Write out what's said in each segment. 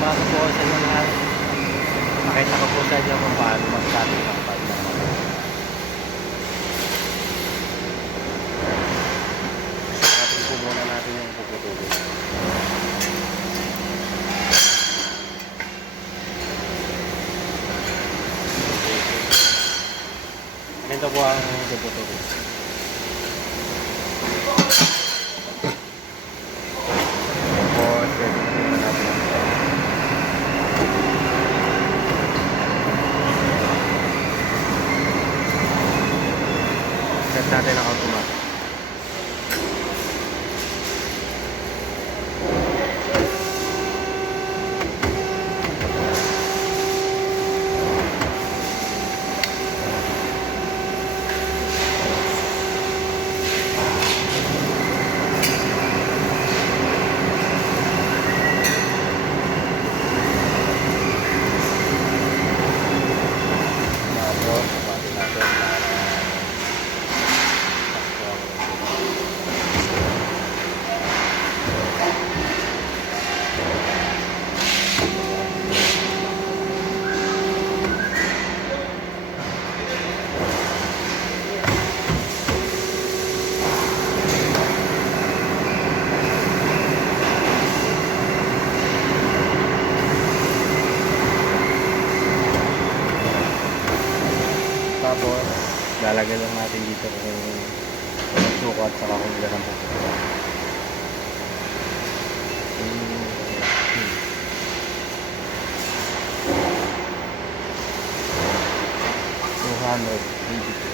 umaga po sa inyo lahat. Pakita ko po sa inyo kung paano magsabi ng pag ng mga. Natin po muna natin yung puputulin. Ganito po ang puputulin. Tapos, ready na muna natin ang set natin ang automatic. Tapos, automatic natin para sakto ang resulta. Tapos, lalagay lang natin dito kung sukat at saka kung ilan ang puputulan. 222.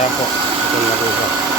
Ayan po. Ito na po siya.